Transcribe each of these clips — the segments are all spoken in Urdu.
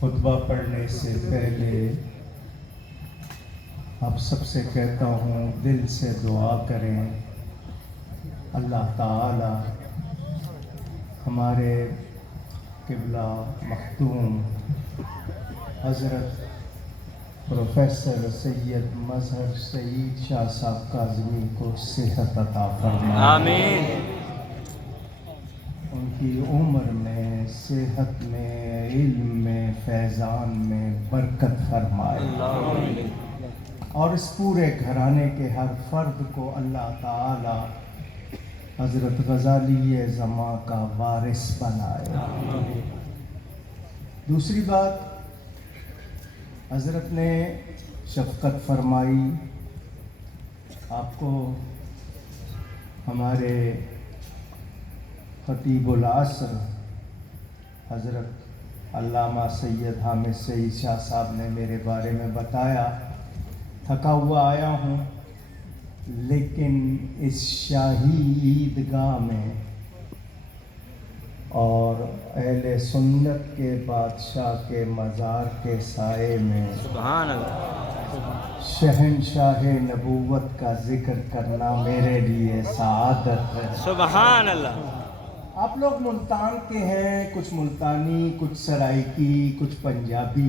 خطبہ پڑھنے سے پہلے آپ سب سے کہتا ہوں دل سے دعا کریں، اللہ تعالی ہمارے قبلہ مختوم حضرت پروفیسر سید مظہر سعید شاہ صاحب کاظمی کو صحت عطا فرمائے، آمین۔ ان کی عمر میں، صحت میں، علم میں، فیضان میں برکت فرمائے، اور اس پورے گھرانے کے ہر فرد کو اللہ تعالی حضرت غزالی زماں کا وارث بنائے۔ دوسری بات، حضرت نے شفقت فرمائی، آپ کو ہمارے خطیب العصر حضرت علامہ سید حامد سعید شاہ صاحب نے میرے بارے میں بتایا، تھکا ہوا آیا ہوں، لیکن اس شاہی عیدگاہ میں اور اہل سنت کے بادشاہ کے مزار کے سائے میں سبحان اللہ، شہنشاہ نبوت کا ذکر کرنا میرے لیے سعادت ہے۔ سبحان اللہ۔ آپ لوگ ملتان کے ہیں، کچھ ملتانی، کچھ سرائکی، کچھ پنجابی،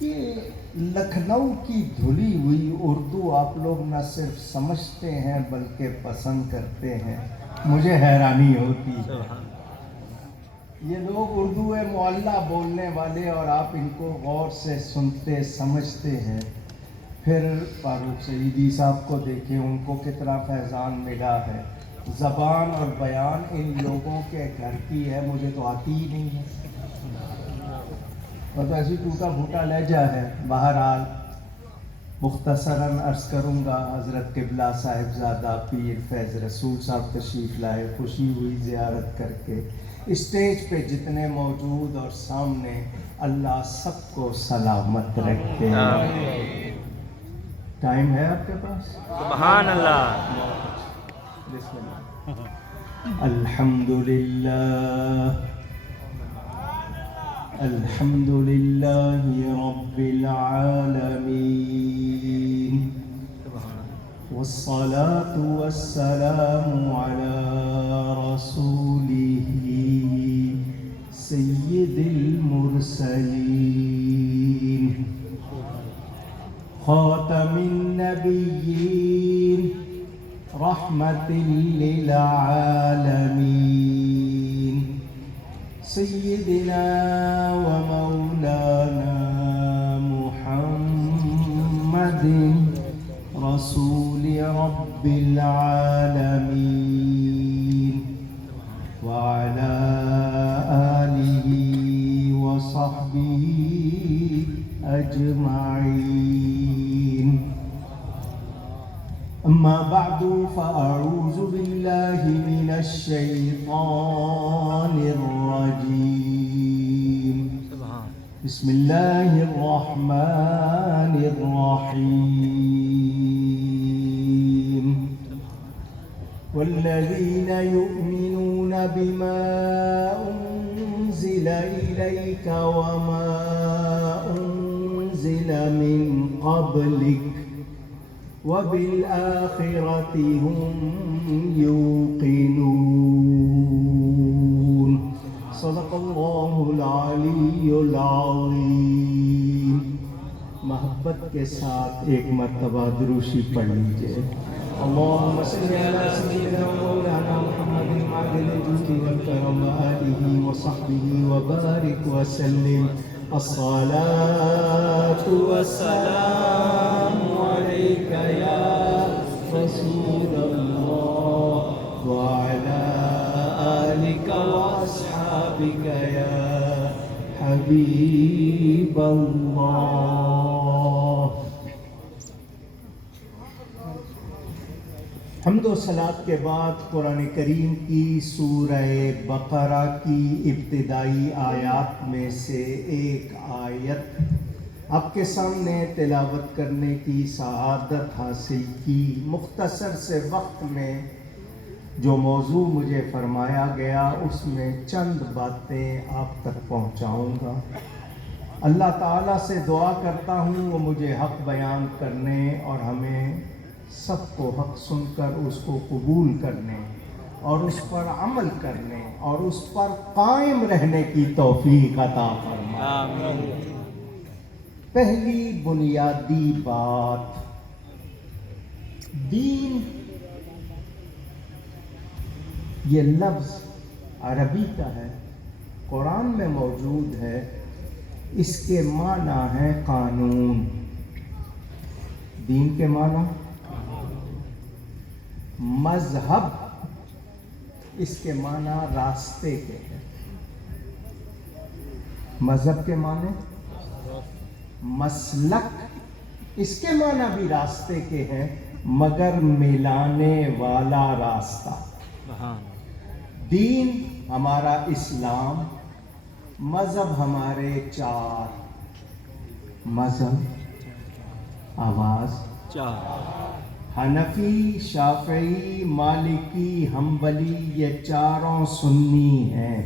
یہ لکھنؤ کی دھلی ہوئی اردو آپ لوگ نہ صرف سمجھتے ہیں بلکہ پسند کرتے ہیں، مجھے حیرانی ہوتی ہے۔ یہ لوگ اردو معلیٰ بولنے والے اور آپ ان کو غور سے سنتے سمجھتے ہیں۔ پھر فاروق سعیدی صاحب کو دیکھیں، ان کو کتنا فیضان ملا ہے۔ زبان اور بیان ان لوگوں کے گھر کی ہے، مجھے تو آتی ہی نہیں ہے، اور تو ایسی ٹوٹا پھوٹا لہجہ ہے۔ بہرحال مختصراً عرض کروں گا، حضرت قبلہ صاحبزادہ پیر فیض رسول صاحب تشریف لائے، خوشی ہوئی زیارت کر کے۔ اسٹیج پہ جتنے موجود اور سامنے، اللہ سب کو سلامت رکھے۔ ٹائم ہے آپ کے پاس؟ سبحان اللہ۔ بسم اللہ۔ الحمدللہ الحمدللہ رب العالمین، والصلاة والسلام على رسوله سید المرسلین، خاتم النبیین، رحمت للعالمین، سیدنا و مولانا محمد رسول رب العالمین، وعلى آلہ وصحبہ أجمعين. أما بعد فأعوذ بالله من الشيطان الرجيم. بسم الله الرحمن الرحيم. والذين يؤمنون بما أنزل إليك وما أنزل من قبلك وبالآخرة هم يوقنون. صدق الله العلی العظیم. محبت کے ساتھ ایک مرتبہ دروشی پڑھ لیجئے. اللهم صل على سيدنا مولانا محمد عادل الجود والكرم وآله وصحبه وبارك وسلم. الصلاة والسلام عليك يا رسول الله وعلى آلك وأصحابك يا حبيب الله. حمد و صلات کے بعد قرآن کریم کی سورہ بقرہ کی ابتدائی آیات میں سے ایک آیت آپ کے سامنے تلاوت کرنے کی سعادت حاصل کی. مختصر سے وقت میں جو موضوع مجھے فرمایا گیا اس میں چند باتیں آپ تک پہنچاؤں گا. اللہ تعالیٰ سے دعا کرتا ہوں وہ مجھے حق بیان کرنے اور ہمیں سب کو حق سن کر اس کو قبول کرنے اور اس پر عمل کرنے اور اس پر قائم رہنے کی توفیق عطا فرمائے۔ آمین۔ پہلی بنیادی بات، دین یہ لفظ عربی کا ہے، قرآن میں موجود ہے، اس کے معنی ہے قانون۔ دین کے معنی مذہب، اس کے معنی راستے کے ہیں۔ مذہب کے معنی مسلک، اس کے معنی بھی راستے کے ہیں، مگر ملانے والا راستہ۔ دین ہمارا اسلام، مذہب ہمارے چار، مذہب، آواز، حنفی، شافعی، مالکی، حنبلی، یہ چاروں سنی ہیں،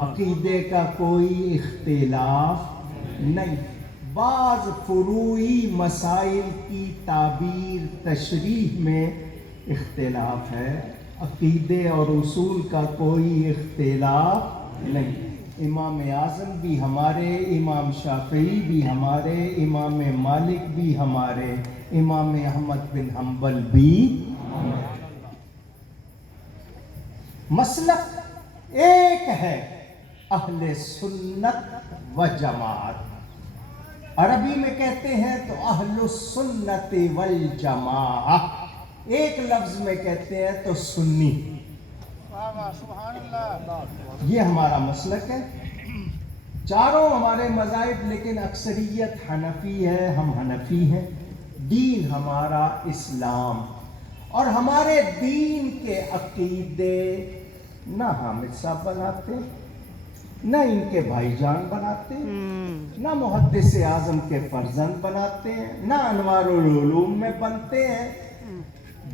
عقیدے کا کوئی اختلاف نہیں۔ بعض فروعی مسائل کی تعبیر تشریح میں اختلاف ہے، عقیدے اور اصول کا کوئی اختلاف نہیں۔ امام اعظم بھی ہمارے، امام شافعی بھی ہمارے، امام مالک بھی ہمارے، امام احمد بن حنبل بھی۔ مسلک ایک ہے، اہل سنت و جماعت، عربی میں کہتے ہیں تو اہل السنت والجماعہ، ایک لفظ میں کہتے ہیں تو سنی۔ یہ ہمارا مسلک ہے، چاروں ہمارے مذاہب، لیکن اکثریت حنفی ہے، ہم حنفی ہیں۔ دین ہمارا اسلام، اور ہمارے دین کے عقیدے نہ حامد صاحب بناتے، نہ ان کے بھائی جان بناتے، نہ محدث اعظم کے فرزند بناتے ہیں، نہ انوار العلوم میں بنتے ہیں۔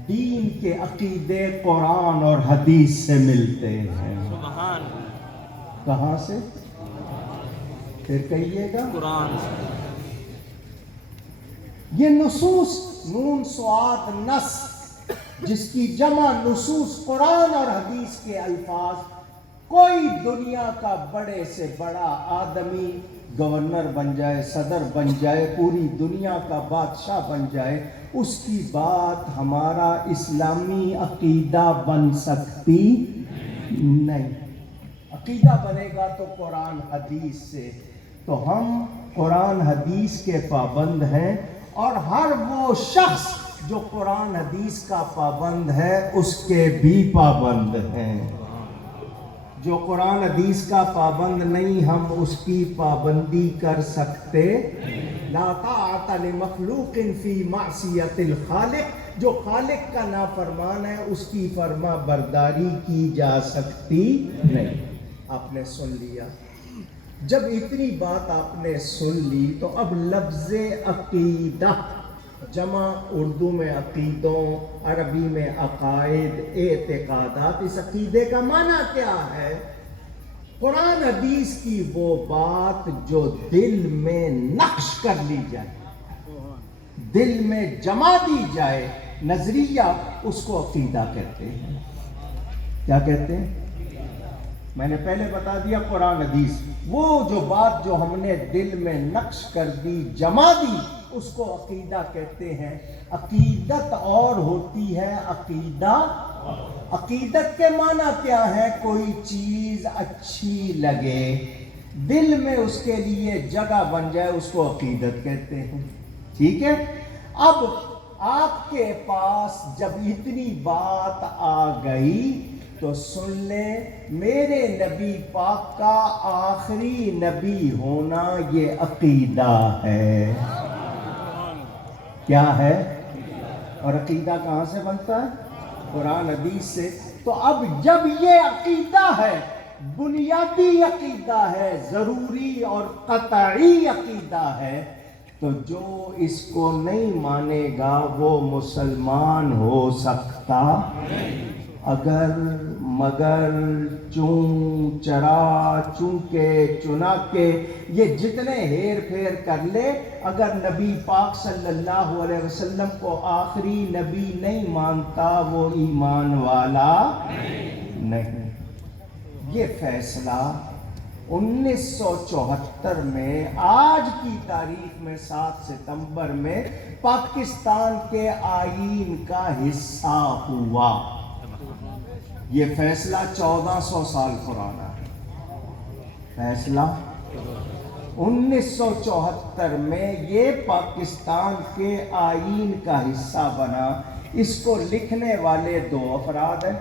دین کے عقیدے قرآن اور حدیث سے ملتے ہیں۔ سبحان۔ کہاں سے؟ پھر کہیے گا قرآن سے۔ یہ نصوص، نون صاد نص، جس کی جمع نصوص قرآن اور حدیث کے الفاظ، کوئی دنیا کا بڑے سے بڑا آدمی گورنر بن جائے، صدر بن جائے، پوری دنیا کا بادشاہ بن جائے، اس کی بات ہمارا اسلامی عقیدہ بن سکتی نہیں۔ عقیدہ بنے گا تو قرآن حدیث سے، تو ہم قرآن حدیث کے پابند ہیں، اور ہر وہ شخص جو قرآن حدیث کا پابند ہے اس کے بھی پابند ہیں۔ جو قرآن حدیث کا پابند نہیں، ہم اس کی پابندی کر سکتے۔ لا طاعت لمخلوق فی معصیت الخالق، جو خالق کا نافرمان ہے اس کی فرما برداری کی جا سکتی نہیں۔ آپ نے سن لیا، جب اتنی بات آپ نے سن لی تو اب لفظ عقیدہ، جمع اردو میں عقیدوں، عربی میں عقائد، اعتقادات، اس عقیدے کا معنی کیا ہے؟ قرآن حدیث کی وہ بات جو دل میں نقش کر لی جائے، دل میں جما دی جائے، نظریہ، اس کو عقیدہ کہتے ہیں۔ کیا کہتے ہیں؟ میں نے پہلے بتا دیا، قرآن حدیث، وہ جو بات جو ہم نے دل میں نقش کر دی، جما دی، اس کو عقیدہ کہتے ہیں۔ عقیدت اور ہوتی ہے عقیدہ۔ عقیدت کے معنی کیا ہے؟ کوئی چیز اچھی لگے، دل میں اس کے لیے جگہ بن جائے، اس کو عقیدت کہتے ہیں۔ ٹھیک ہے؟ اب آپ کے پاس جب اتنی بات آ گئی تو سن لیں، میرے نبی پاک کا آخری نبی ہونا یہ عقیدہ ہے۔ کیا ہے؟ اور عقیدہ کہاں سے بنتا ہے؟ قرآن حدیث سے۔ تو اب جب یہ عقیدہ ہے، بنیادی عقیدہ ہے، ضروری اور قطعی عقیدہ ہے، تو جو اس کو نہیں مانے گا وہ مسلمان ہو سکتا؟ اگر مگر چون چرا چونکہ چنا کے، یہ جتنے ہیر پھیر کر لے، اگر نبی پاک صلی اللہ علیہ وسلم کو آخری نبی نہیں مانتا وہ ایمان والا نہیں۔ یہ فیصلہ 1974 میں آج کی تاریخ میں 7 ستمبر میں پاکستان کے آئین کا حصہ ہوا۔ یہ فیصلہ 1400 سال پرانا ہے۔ فیصلہ 1974 میں یہ پاکستان کے آئین کا حصہ بنا۔ اس کو لکھنے والے 2 افراد ہیں،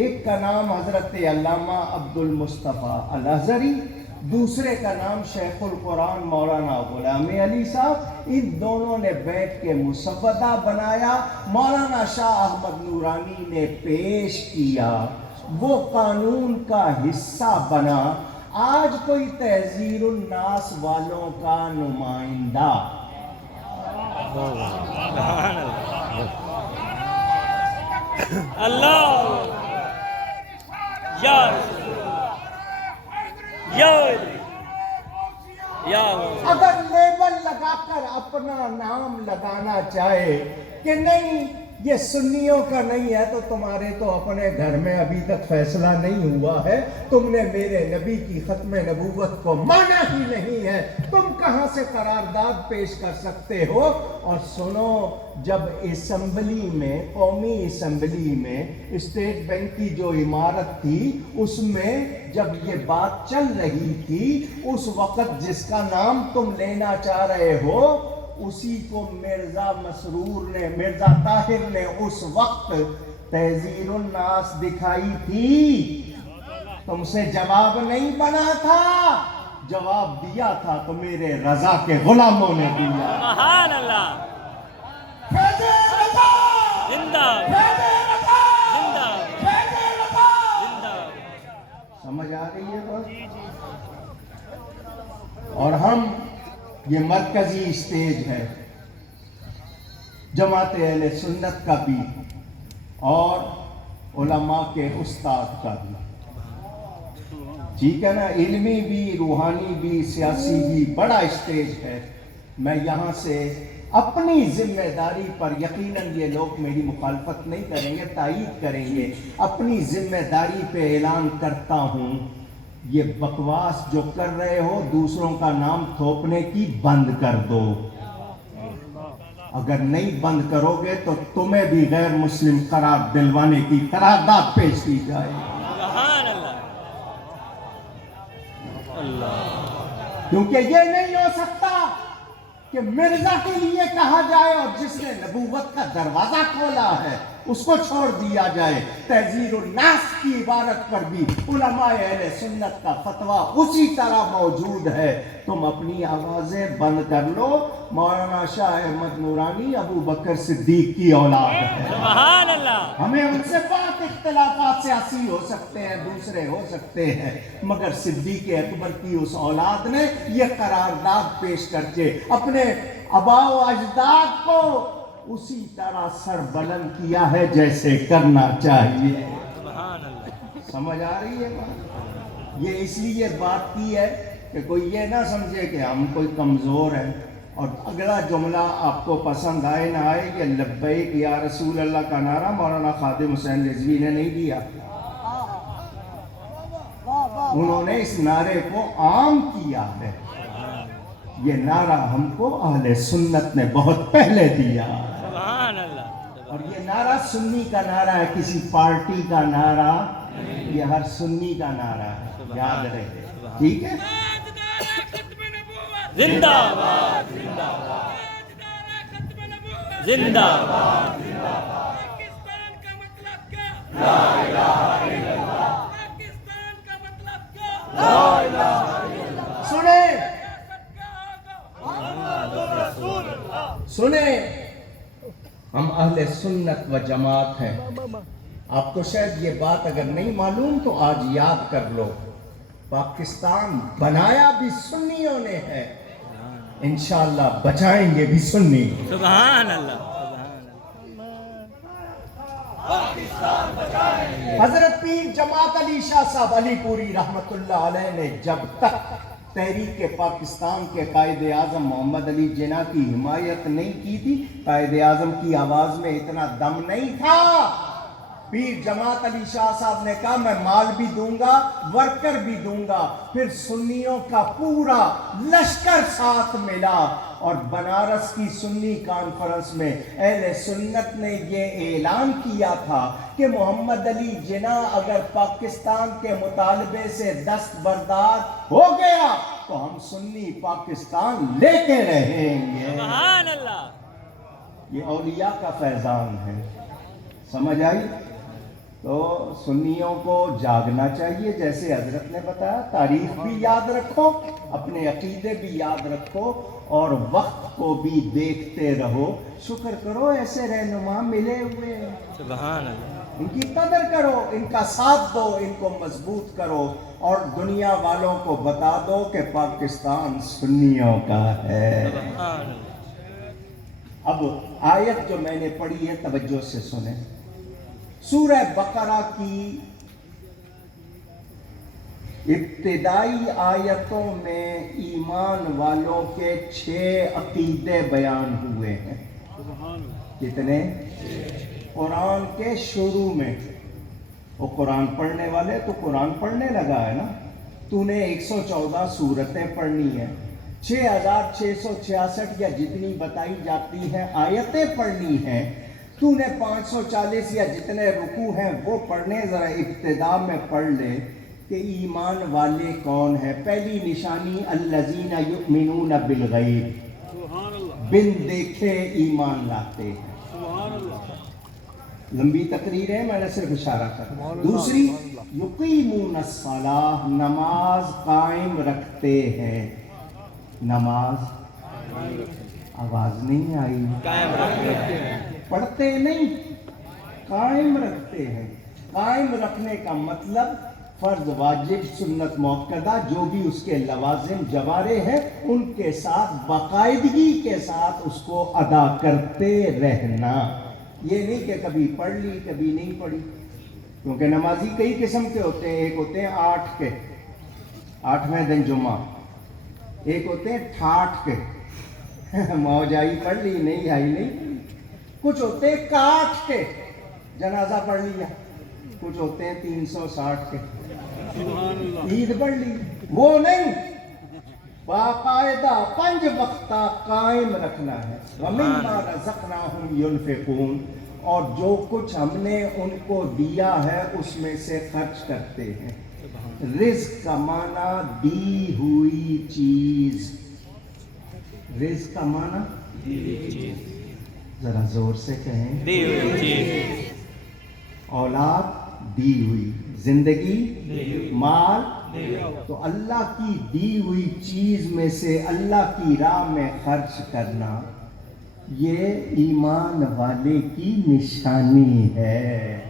ایک کا نام حضرت علامہ عبد المصطفیٰ الازہری، دوسرے کا نام شیخ القرآن مولانا غلام علی صاحب۔ ان دونوں نے بیٹھ کے مسودہ بنایا، مولانا شاہ احمد نورانی نے پیش کیا، وہ قانون کا حصہ بنا۔ آج کوئی تحذیر الناس والوں کا نمائندہ اللہ یا اگر لیبل لگا کر اپنا نام لگانا چاہے کہ نہیں یہ سنیوں کا نہیں ہے، تو تمہارے تو اپنے گھر میں ابھی تک فیصلہ نہیں ہوا ہے، تم نے میرے نبی کی ختم نبوت کو مانا ہی نہیں ہے، تم کہاں سے قرارداد پیش کر سکتے ہو؟ اور سنو، جب اسمبلی میں، قومی اسمبلی میں اسٹیٹ بینک کی جو عمارت تھی، اس میں جب یہ بات چل رہی تھی، اس وقت جس کا نام تم لینا چاہ رہے ہو، اسی کو مرزا مسرور نے، مرزا طاہر نے اس وقت تحذیر الناس دکھائی تھی، تم سے جواب نہیں بنا تھا، جواب دیا تھا تو میرے رضا کے غلاموں نے دیا۔ سبحان اللہ، زندہ زندہ زندہ۔ سمجھ آ رہی ہے بات؟ اور ہم، یہ مرکزی اسٹیج ہے جماعت اہل سنت کا بھی اور علماء کے استاد کا بھی، ٹھیک ہے نا، علمی بھی، روحانی بھی، سیاسی بھی، بڑا اسٹیج ہے۔ میں یہاں سے اپنی ذمہ داری پر، یقیناً یہ لوگ میری مخالفت نہیں کریں گے، تائید کریں گے، اپنی ذمہ داری پہ اعلان کرتا ہوں، یہ بکواس جو کر رہے ہو دوسروں کا نام تھوپنے کی بند کر دو۔ اگر نہیں بند کرو گے تو تمہیں بھی غیر مسلم قرار دلوانے کی قرارداد پیش کی جائے۔ سبحان اللہ، کیونکہ یہ نہیں ہو سکتا کہ مرزا کے لیے کہا جائے اور جس نے نبوت کا دروازہ کھولا ہے اس کو چھوڑ دیا جائے۔ تحذیر الناس کی عبارت پر بھی علماء اہل سنت کا فتویٰ اسی طرح موجود ہے۔ تم اپنی آوازیں بند کر لو۔ مولانا شاہ احمد نورانی ابو بکر صدیق کی اولاد ہے۔ سبحان اللہ، ہمیں ان سے بہت اختلافات سیاسی ہو سکتے ہیں، دوسرے ہو سکتے ہیں، مگر صدیق اکبر کی اس اولاد نے یہ قرارداد پیش کر کے اپنے آباء و اجداد کو اسی طرح سر بلند کیا ہے جیسے کرنا چاہیے۔ سبحان اللہ، سمجھ آ رہی ہے بات؟ یہ اس لیے بات کی ہے کہ کوئی یہ نہ سمجھے کہ ہم کوئی کمزور ہیں۔ اور اگلا جملہ آپ کو پسند آئے نہ آئے، یہ لبیک یا رسول اللہ کا نعرہ مولانا خادم حسین رضوی نے نہیں دیا، انہوں نے اس نعرے کو عام کیا ہے۔ یہ نعرہ ہم کو اہل سنت نے بہت پہلے دیا، سبحان اللہ، اور یہ نعرہ سنی کا نعرہ ہے، کسی پارٹی کا نعرہ، یہ ہر سنی کا نعرہ ہے، یاد رہے، ٹھیک ہے؟ زندہ باد، زندہ باد، پاکستان کا مطلب کیا؟ لا الہ الا اللہ۔ پاکستان کا مطلب کیا؟ لا الہ الا اللہ۔ سنیں سنیں، ہم اہل سنت و جماعت ہیں۔ آپ کو شاید یہ بات اگر نہیں معلوم تو آج یاد کر لو، پاکستان بنایا بھی سنیوں نے ہے، انشاءاللہ بچائیں گے بھی سنی۔ سبحان اللہ، سبحان اللہ۔ حضرت پیر جماعت علی شاہ صاحب علی پوری رحمت اللہ علیہ نے جب تک تحریک پاکستان کے قائد اعظم محمد علی جناح کی حمایت نہیں کی تھی، قائد اعظم کی آواز میں اتنا دم نہیں تھا۔ پیر جماعت علی شاہ صاحب نے کہا میں مال بھی دوں گا، ورکر بھی دوں گا، پھر سنیوں کا پورا لشکر ساتھ ملا اور بنارس کی سنی کانفرنس میں اہل سنت نے یہ اعلان کیا تھا کہ محمد علی جناح اگر پاکستان کے مطالبے سے دستبردار ہو گیا تو ہم سنی پاکستان لے کے رہیں گے۔ سبحان اللہ۔ یہ اولیاء کا فیضان ہے، سمجھ آئی؟ تو سنیوں کو جاگنا چاہیے، جیسے حضرت نے بتایا، تاریخ بھی یاد رکھو، اپنے عقیدے بھی یاد رکھو اور وقت کو بھی دیکھتے رہو۔ شکر کرو ایسے رہنما ملے ہوئے ہیں، سبحان اللہ۔ ان کی قدر کرو، ان کا ساتھ دو، ان کو مضبوط کرو اور دنیا والوں کو بتا دو کہ پاکستان سنیوں کا ہے۔ سبحان اللہ۔ اب آیت جو میں نے پڑھی ہے توجہ سے سنیں، سورہ بقرہ کی ابتدائی آیتوں میں ایمان والوں کے 6 عقیدے بیان ہوئے ہیں۔ کتنے؟ قرآن کے شروع میں۔ وہ قرآن پڑھنے والے تو قرآن پڑھنے لگا ہے نا، تو نے 114 سورتیں پڑھنی ہیں، 6666 یا جتنی بتائی جاتی ہیں آیتیں پڑھنی ہیں، تو نے 540 یا جتنے رکوع ہیں وہ پڑھنے۔ ذرا ابتدا میں پڑھ لے کہ ایمان والے کون ہیں۔ پہلی نشانی الذین یؤمنون بالغیب، بن دیکھے ایمان لاتے ہیں۔ لمبی تقریر ہے، میں نے صرف اشارہ کر۔ دوسری یقیمون الصلاۃ، نماز قائم رکھتے ہیں۔ نماز، آواز نہیں آئی، قائم رکھتے ہیں۔ پڑھتے نہیں، قائم رکھتے ہیں۔ قائم رکھنے کا مطلب فرض، واجب، سنت موقدہ جو بھی اس کے لوازم جوارے ہیں ان کے ساتھ باقاعدگی کے ساتھ اس کو ادا کرتے رہنا۔ یہ نہیں کہ کبھی پڑھ لی کبھی نہیں پڑھی، کیونکہ نمازی کئی قسم کے ہوتے ہیں۔ ایک ہوتے ہیں 8 کے، 8ویں دن جمعہ، ایک ہوتے ہیں 68 کے، موج آئی پڑھ لی نہیں آئی نہیں۔ کچھ ہوتے ہیں 61 کے، جنازہ پڑھ لیا۔ کچھ ہوتے ہیں 360 کے، عید پڑھ لی۔ وہ نہیں، باقاعدہ 5 وقتہ قائم رکھنا ہے۔ وَمِمَّا رَزَقْنَاهُمْ يُنْفِقُونَ، اور جو کچھ ہم نے ان کو دیا ہے اس میں سے خرچ کرتے ہیں۔ رزق کا معنی دی ہوئی چیز، رزق کا معنی دی ہوئی چیز، ذرا زور سے کہیں، دی ہوئی چیز۔ اولاد دی ہوئی، زندگی، مال، تو اللہ کی دی ہوئی چیز میں سے اللہ کی راہ میں خرچ کرنا، یہ ایمان والے کی نشانی ہے۔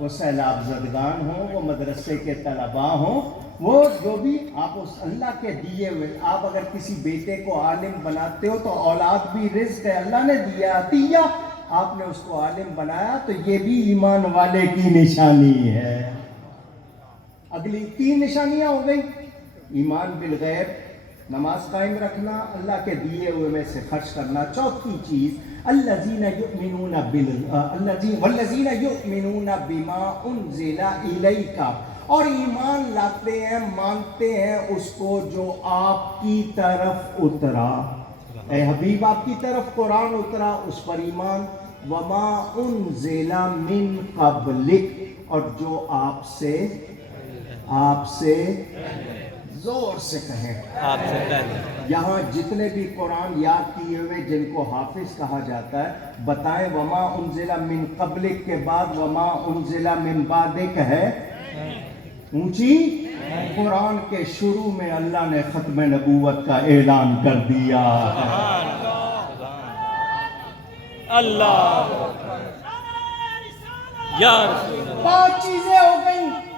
وہ سیلاب زدگان ہوں، وہ مدرسے کے طلباء ہوں، وہ جو بھی آپ اس اللہ کے دیے ہوئے، آپ اگر کسی بیٹے کو عالم بناتے ہو تو اولاد بھی رزق ہے، اللہ نے دیا عطیہ، آپ نے اس کو عالم بنایا تو یہ بھی ایمان والے کی نشانی ہے۔ اگلی 3 نشانیاں ہو گئی، ایمان بالغیب، نماز قائم رکھنا، اللہ کے دیے ہوئے میں سے خرچ کرنا۔ چوتھی چیز الذین یؤمنون والذین یؤمنون بما انزل الیک، اور ایمان لاتے ہیں، مانتے ہیں اس کو جو آپ کی طرف اترا۔ اے حبیب آپ کی طرف قرآن اترا، اس پر ایمان۔ وما انزل من قبلک، اور جو آپ سے زور سے کہیں، آپ سے پہلے یہاں جتنے بھی قرآن یاد کیے ہوئے جن کو حافظ کہا جاتا ہے، بتائیں وما انزل من قبلک کے بعد وما انزل من بعدک ہے اونچی؟ قرآن کے شروع میں اللہ نے ختم نبوت کا اعلان کر دیا ہے۔ اللہ یا رسول اللہ۔ 5 چیزیں ہو گئیں،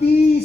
30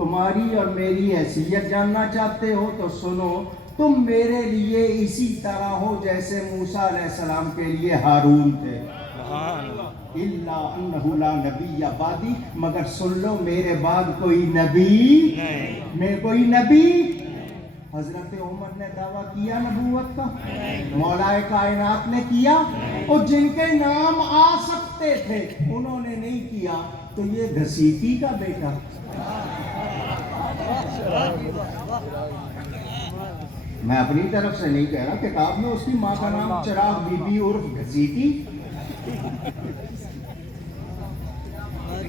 تمہاری اور میری حیثیت جاننا چاہتے ہو تو سنو، تم میرے لیے اسی طرح ہو جیسے موسیٰ علیہ السلام کے لیے ہارون تھے. الا انہ لا نبی بعدی، مگر سن لو میرے بعد کوئی نبی میں کوئی نبی. حضرت عمر نے دعویٰ کیا نبوت کا، مولا کائنات نے کیا، اور جن کے نام آ سکتے تھے انہوں نے نہیں کیا، تو یہ گھسیٹی کا بیٹا. میں اپنی طرف سے نہیں کہہ رہا، کتاب میں اس کی ماں کا نام چراغ بی بی عرف گھسیٹی.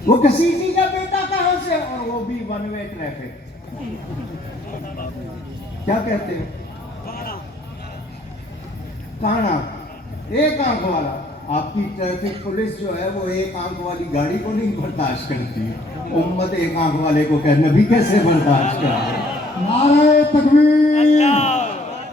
وہ گھسیٹی کا بیٹا کہاں سے، اور وہ بھی ون وے ٹریفک. کیا کہتے ہو؟ کانا، ایک آنکھ والا. آپ کی ٹریفک پولیس جو ہے وہ ایک آنکھ والی گاڑی کو نہیں برداشت کرتی. امت ایک آنکھ والے کو کہ نبی کیسے برداشت کرے. نعرہ تکبیر،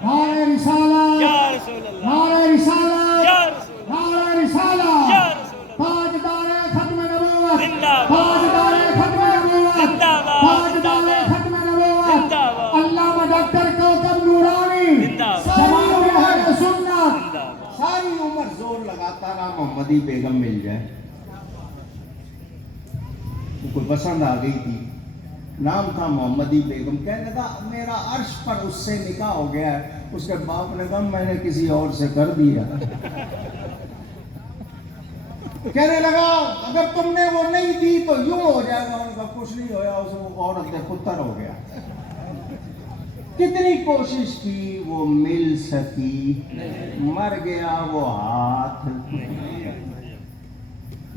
نعرہ رسالت، نعرہ رسالت، نعرہ رسالت. تاجدار ختم نبوت، تاجدار ختم نبوت، تاجدار ختم نبوت علامہ ڈاکٹر کوکب نورانی، ساری اہل سنت. ساری عمر زور لگاتا رہا محمدی بیگم مل جائے. کوئی پسند آ گئی تھی، نام تھا محمدی بیگم. کہنے لگا میرا عرش پر اس سے نکاح ہو گیا ہے. اس کے باپ نے کہا میں نے کسی اور سے کر دیا. کہنے لگا اگر تم نے وہ نہیں دی تو یوں ہو جائے گا. ان کا کچھ نہیں ہویا، اس وہ عورت کے پتر ہو گیا. کتنی کوشش کی وہ مل سکی، مر گیا وہ ہاتھ.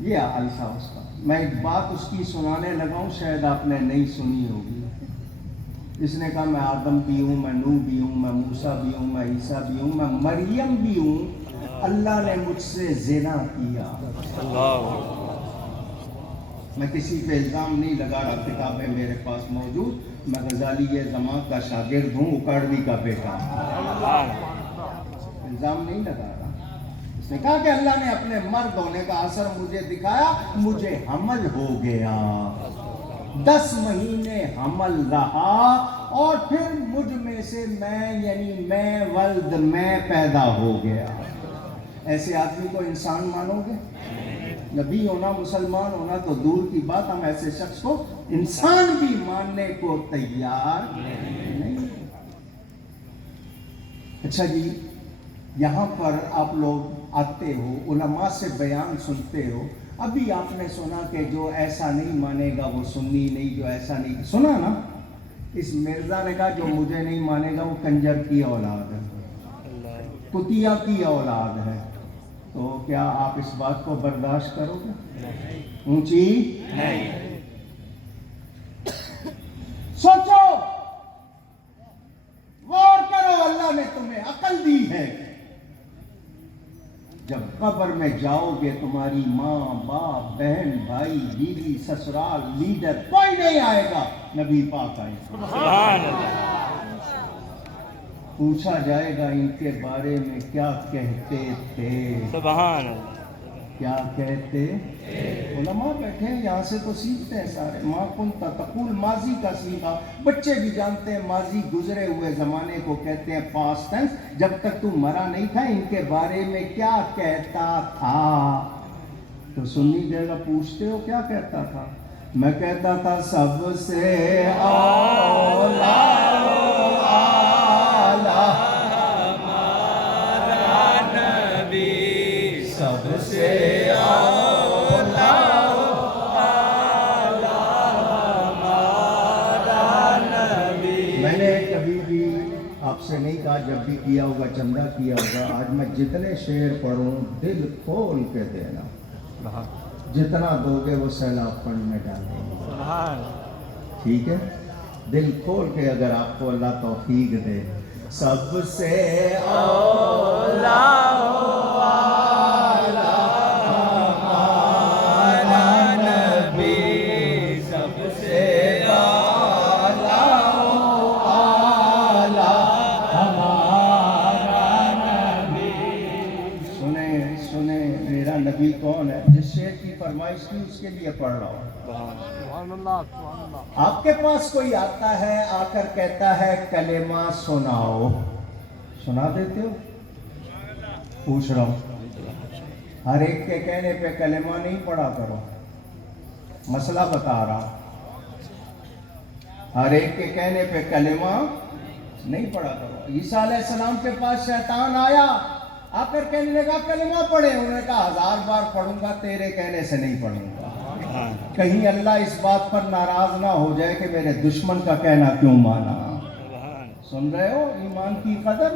یہ حال تھا اس کا. میں ایک بات اس کی سنانے لگا ہوں، شاید آپ نے نہیں سنی ہوگی. اس نے کہا میں آدم بھی ہوں، میں نوح بھی ہوں، میں موسیٰ بھی ہوں، میں عیسیٰ بھی ہوں، میں مریم بھی ہوں. اللہ نے مجھ سے زنا کیا. میں کسی پہ الزام نہیں لگا رہا، کتابیں میرے پاس موجود. میں غزالی زمان کا شاگرد ہوں، اکاڑوی کا بیٹا. الزام نہیں لگا رہا. اس نے کہا کہ اللہ نے اپنے مرد ہونے کا اثر مجھے دکھایا، مجھے حمل ہو گیا. 10 مہینے حمل رہا اور پھر مجھ میں سے میں ولد میں پیدا ہو گیا. ایسے آدمی کو انسان مانو گے؟ نبی ہونا، مسلمان ہونا تو دور کی بات، ہم ایسے شخص کو انسان بھی ماننے کو تیار نہیں. اچھا جی، یہاں پر آپ لوگ آتے ہو، علماء سے بیان سنتے ہو. ابھی آپ نے سنا کہ جو ایسا نہیں مانے گا وہ سنی نہیں، جو ایسا نہیں سنا نا. اس مرزا نے کہا جو مجھے نہیں مانے گا وہ کنجر کی اولاد ہے، کتیا کی اولاد ہے. تو کیا آپ اس بات کو برداشت کرو گے؟ اونچی نہیں. سوچو، غور کرو، اللہ نے تمہیں عقل دی ہے. جب قبر میں جاؤ گے تمہاری ماں، باپ، بہن، بھائی، بیوی، سسرال، لیڈر کوئی نہیں آئے گا. نبی پاک آئے گا. سبحان اللہ. پوچھا جائے گا ان کے بارے میں کیا کہتے تھے. سبحان اللہ. کیا کہتے؟ علماء بیٹھے ہیں یہاں سے تو سیکھتے ہیں سارے. ما کنت تقول، ماضی کا سیکھا. بچے بھی جانتے ہیں ماضی گزرے ہوئے زمانے کو کہتے ہیں پاسٹ ٹینس. جب تک تو مرا نہیں تھا ان کے بارے میں کیا کہتا تھا. تو سنی جگہ پوچھتے ہو کیا کہتا تھا. میں کہتا تھا سب سے اولا سب سے اولا میں نے کبھی بھی آپ سے نہیں کہا، جب بھی کیا ہوگا چندہ کیا ہوگا. آج میں جتنے شعر پڑھوں دل کھول کے دینا. جتنا دو گے وہ سیلاب فنڈ میں ڈالیں گے. ٹھیک ہے؟ دل کھول کے اگر آپ کو اللہ توفیق دے. سب سے اولا کون ہے. جس شعر کی فرمائش کی اس کے لیے پڑھ رہا ہوں. آپ کے پاس کوئی آتا ہے، آ کر کہتا ہے کلمہ سناؤ، سنا دیتے ہو؟ پوچھ رہا ہوں، ہر ایک کے کہنے پہ کلمہ نہیں پڑھا کرو، مسئلہ بتا رہا، ہر ایک کے کہنے پہ کلمہ نہیں پڑھا کرو۔ عیسیٰ علیہ السلام کے پاس شیطان آیا، آ کر کہنے لگا کلمہ پڑھے، انہوں نے کہا 1000 بار پڑھوں گا، تیرے کہنے سے نہیں پڑھوں گا۔ کہیں اللہ اس بات پر ناراض نہ ہو جائے کہ میرے دشمن کا کہنا کیوں مانا۔ سن رہے ہو ایمان کی قدر؟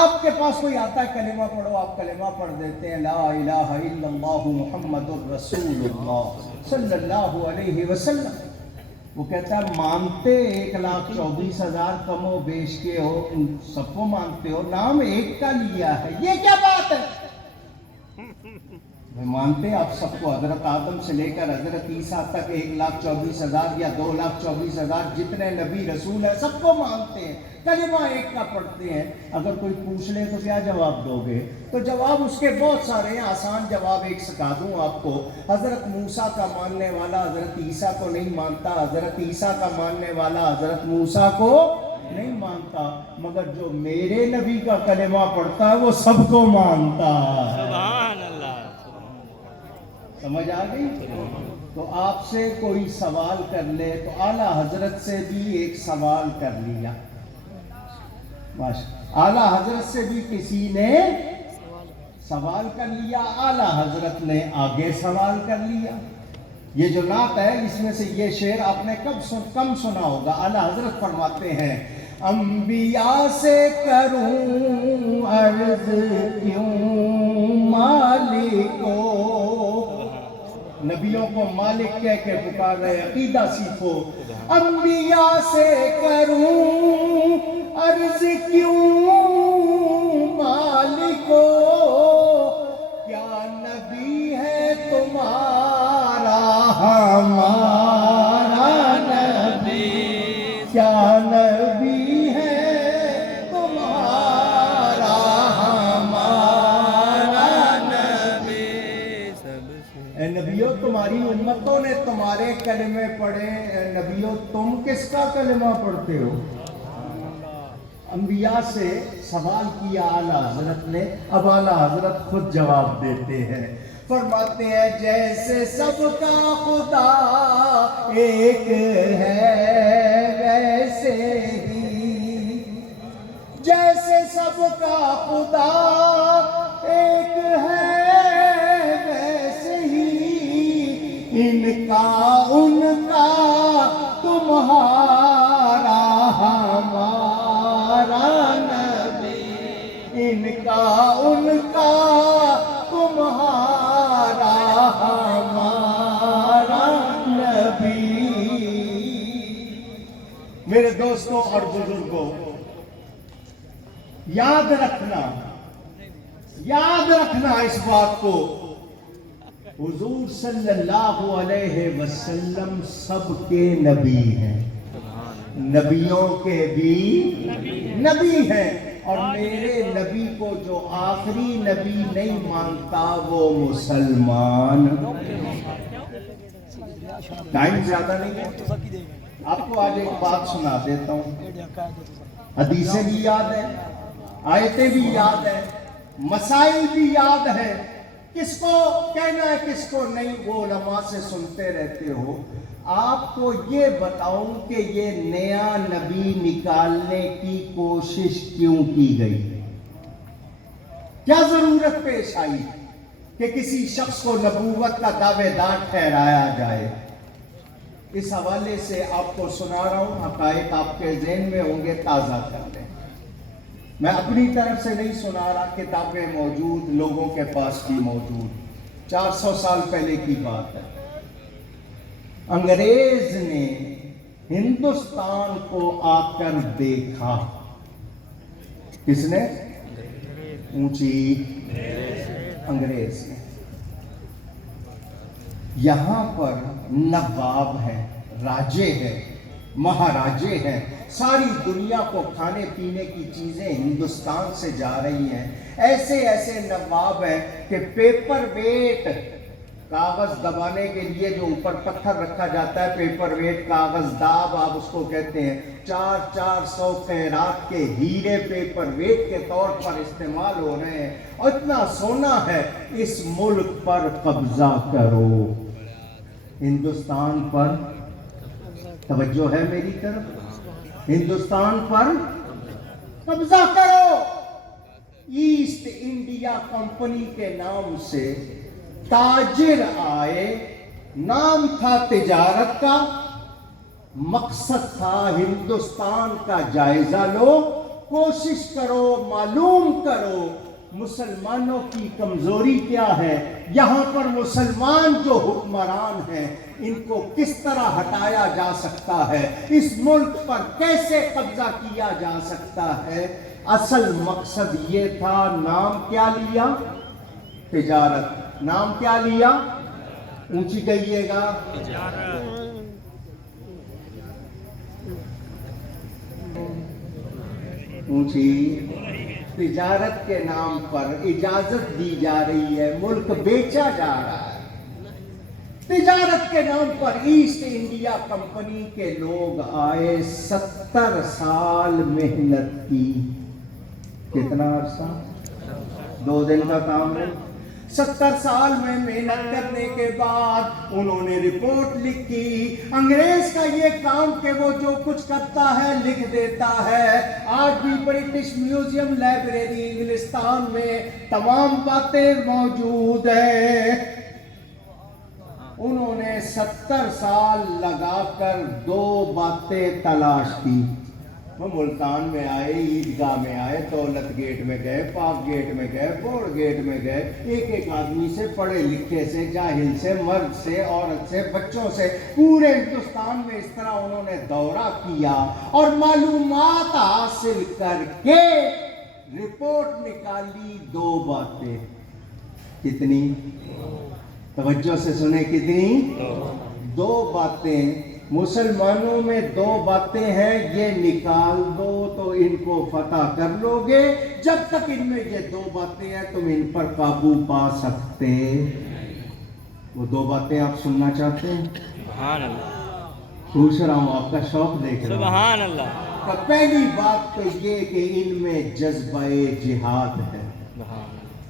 آپ کے پاس کوئی آتا ہے کلمہ پڑھو، آپ کلمہ پڑھ دیتے ہیں، لا الہ الا اللہ محمد الرسول اللہ صلی اللہ علیہ وسلم۔ وہ کہتا ہے مانتے 1,24,000 کم و بیش کے ہو، سب کو مانتے ہو، نام ایک کا لیا ہے، یہ کیا بات ہے؟ میں مانتے آپ سب کو، حضرت آدم سے لے کر حضرت عیسیٰ تک 1,24,000 یا 2,24,000 جتنے نبی رسول ہیں سب کو مانتے ہیں، کلمہ ایک کا پڑھتے ہیں۔ اگر کوئی پوچھ لے تو کیا جواب دو گے؟ تو جواب اس کے بہت سارے ہیں، آسان جواب ایک سکھا دوں آپ کو۔ حضرت موسیٰ کا ماننے والا حضرت عیسیٰ کو نہیں مانتا، حضرت عیسیٰ کا ماننے والا حضرت موسیٰ کو نہیں مانتا، مگر جو میرے نبی کا کلمہ پڑھتا ہے وہ سب کو مانتا ہے۔ سبحان اللہ۔ سمجھ آ گئی؟ تو آپ سے کوئی سوال کر لے تو اعلیٰ حضرت سے بھی ایک سوال کر لیا، اعلیٰ حضرت سے بھی کسی نے سوال کر لیا، اعلیٰ حضرت نے آگے سوال کر لیا۔ یہ جو نعت ہے اس میں سے یہ شعر آپ نے کم سنا ہوگا۔ اعلیٰ حضرت فرماتے ہیں انبیاء سے کروں عرض کیوں مالکو، نبیوں کو مالک کہہ کے پکار رہے، عقیدہ سیکھو۔ انبیاء سے کروں عرض کیوں مالکو، کیا نبی ہے تمہارا ہمارا نبی، کیا نبی ہے تمہارا ہمارا نبی۔ اے نبیوں تمہاری امتوں نے تمہارے کلمے پڑھے، اے نبیوں تم کس کا کلمہ پڑھتے ہو؟ انبیاء سے سوال کیا اعلیٰ حضرت نے، اب اعلیٰ حضرت خود جواب دیتے ہیں، فرماتے ہیں جیسے سب کا خدا ایک ہے ویسے ہی، جیسے سب کا خدا ایک ہے ویسے ہی، ان کا ان کا تمہارا ہمارا نبی، ان کا ان کا تمہارا ہمارا نبی۔ میرے دوستوں اور بزرگوں، یاد رکھنا اس بات کو، حضور صلی اللہ علیہ وسلم سب کے نبی ہیں، نبیوں کے بھی نبی ہیں، اور میرے نبی کو جو آخری نبی نہیں مانتا وہ مسلمان۔ ٹائم زیادہ نہیں ہے، آپ کو آج ایک بات سنا دیتا ہوں، حدیثیں بھی یاد ہیں، آیتیں بھی یاد ہیں، مسائل بھی یاد ہیں، کس کو کہنا ہے کس کو نہیں وہ علماء سے سنتے رہتے ہو۔ آپ کو یہ بتاؤں کہ یہ نیا نبی نکالنے کی کوشش کیوں کی گئی، کیا ضرورت پیش آئی کہ کسی شخص کو نبوت کا دعوے دار ٹھہرایا جائے؟ اس حوالے سے آپ کو سنا رہا ہوں، حقائق آپ کے ذہن میں ہوں گے، تازہ کر لیں۔ میں اپنی طرف سے نہیں سنا رہا، کتابیں موجود، لوگوں کے پاس بھی موجود، 400 سال پہلے کی بات ہے۔ انگریز نے ہندوستان کو آ کر دیکھا، کس نے؟ اونچی انگریز نے۔ یہاں پر نواب ہیں، راجے ہیں، مہاراجے ہیں، ساری دنیا کو کھانے پینے کی چیزیں ہندوستان سے جا رہی ہیں، ایسے ایسے نواب ہیں کہ پیپر ویٹ کاغذ دبانے کے لیے جو اوپر پتھر رکھا جاتا ہے پیپر ویٹ کاغذ داب آپ اس کو کہتے ہیں 400 خیرات کے ہیرے پیپر ویٹ کے طور پر استعمال ہو رہے ہیں اور اتنا سونا ہے اس ملک پر قبضہ کرو ہندوستان پر توجہ ہے میری طرف ہندوستان پر قبضہ کرو ایسٹ انڈیا کمپنی کے نام سے تاجر آئے نام تھا تجارت کا مقصد تھا ہندوستان کا جائزہ لو کوشش کرو معلوم کرو مسلمانوں کی کمزوری کیا ہے یہاں پر مسلمان جو حکمران ہیں ان کو کس طرح ہٹایا جا سکتا ہے اس ملک پر کیسے قبضہ کیا جا سکتا ہے اصل مقصد یہ تھا نام کیا لیا تجارت نام کیا لیا اونچی کہیے گا اونچی تجارت کے نام پر اجازت دی جا رہی ہے ملک بیچا جا رہا ہے تجارت کے نام پر ایسٹ انڈیا کمپنی کے لوگ آئے 70 سال محنت کی کتنا عرصہ 2 دن کا کام ہے 70 سال میں محنت کرنے کے بعد انہوں نے رپورٹ لکھی انگریز کا یہ کام کہ وہ جو کچھ کرتا ہے لکھ دیتا ہے آج بھی برٹش میوزیم لائبریری انگلستان میں تمام باتیں موجود ہیں انہوں نے 70 سال لگا کر 2 باتیں تلاش کی وہ ملتان میں آئے عیدگاہ میں آئے دولت گیٹ میں گئے پاک گیٹ میں گئے بورڈ گیٹ میں گئے ایک آدمی سے پڑھے لکھے سے جاہل سے مرد سے عورت سے بچوں سے پورے ہندوستان میں اس طرح انہوں نے دورہ کیا اور معلومات حاصل کر کے رپورٹ نکالی 2 باتیں کتنی توجہ سے سنیں کتنی 2 باتیں مسلمانوں میں 2 باتیں ہیں یہ نکال دو تو ان کو فتح کر لو گے جب تک ان میں یہ 2 باتیں ہیں تم ان پر قابو پا سکتے وہ 2 باتیں آپ سننا چاہتے ہیں سبحان اللہ پوچھ رہا ہوں آپ کا شوق دیکھ رہا ہوں سبحان اللہ پہلی بات تو یہ کہ ان میں جذبہ جہاد ہے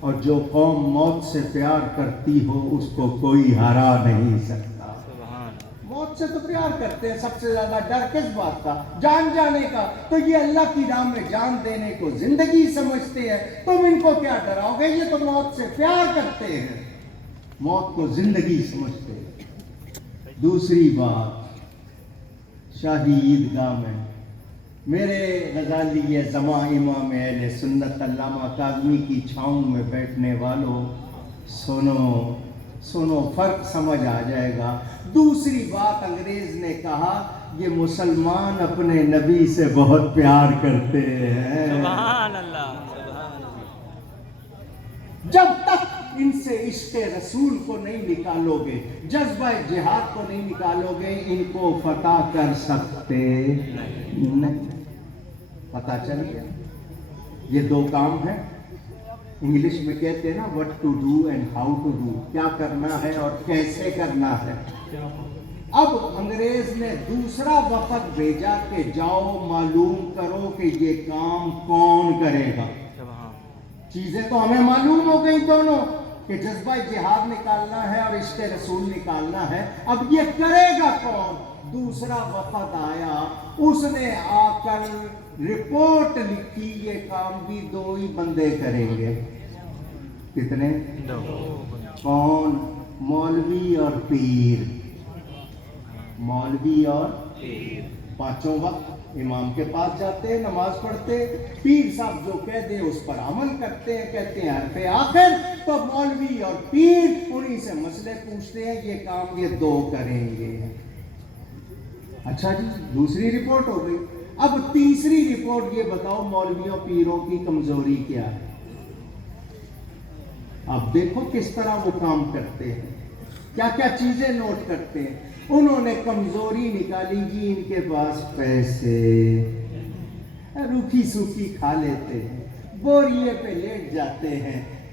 اور جو قوم موت سے پیار کرتی ہو اس کو کوئی ہرا نہیں سکتا موت سے تو پیار کرتے ہیں سب سے زیادہ ڈر کس بات کا جان جانے کا تو یہ اللہ کی راہ میں جان دینے کو زندگی سمجھتے ہیں تم ان کو کیا ڈراؤ گے یہ تو موت سے پیار کرتے ہیں موت کو زندگی سمجھتے ہیں دوسری بات شاہی عیدگاہ میں میرے غزالی زماں امام اہل سنت علامہ کاظمی کی چھاؤں میں بیٹھنے والوں سنو فرق سمجھ آ جائے گا دوسری بات انگریز نے کہا یہ مسلمان اپنے نبی سے بہت پیار کرتے ہیں سبحان اللہ جب تک ان سے عشق رسول کو نہیں نکالو گے جذبہ جہاد کو نہیں نکالو گے ان کو فتح کر سکتے نہیں پتہ چل گیا یہ 2 کام ہیں انگلش میں کہتے ہیں نا what to do and how to do کیا کرنا ہے اور کیسے کرنا ہے اب انگریز نے دوسرا وفد بھیجا کہ جاؤ معلوم کرو کہ یہ کام کون کرے گا چیزیں تو ہمیں معلوم ہو گئی دونوں کہ جذبہ جہاد نکالنا ہے اور عشق رسول نکالنا ہے اب یہ کرے گا کون دوسرا وفد آیا اس نے آ کر رپورٹ لکھی یہ کام بھی 2 ہی بندے کریں گے کتنے کون مولوی اور پیر مولوی اور پانچوں وقت امام کے پاس جاتے ہیں نماز پڑھتے پیر صاحب جو کہہ دیں اس پر عمل کرتے ہیں کہتے ہیں حرف آخر تو مولوی اور پیر انہی سے مسئلے پوچھتے ہیں یہ کام یہ 2 کریں گے اچھا جی دوسری رپورٹ ہو گئی اب تیسری رپورٹ یہ بتاؤ مولویوں پیروں کی کمزوری کیا ہے اب دیکھو کس طرح وہ کام کرتے ہیں کیا کیا چیزیں نوٹ کرتے ہیں انہوں نے کمزوری نکالی جی ان کے پاس پیسے روکھی سوکھی کھا لیتے ہیں بوریے پہ لیٹ جاتے ہیں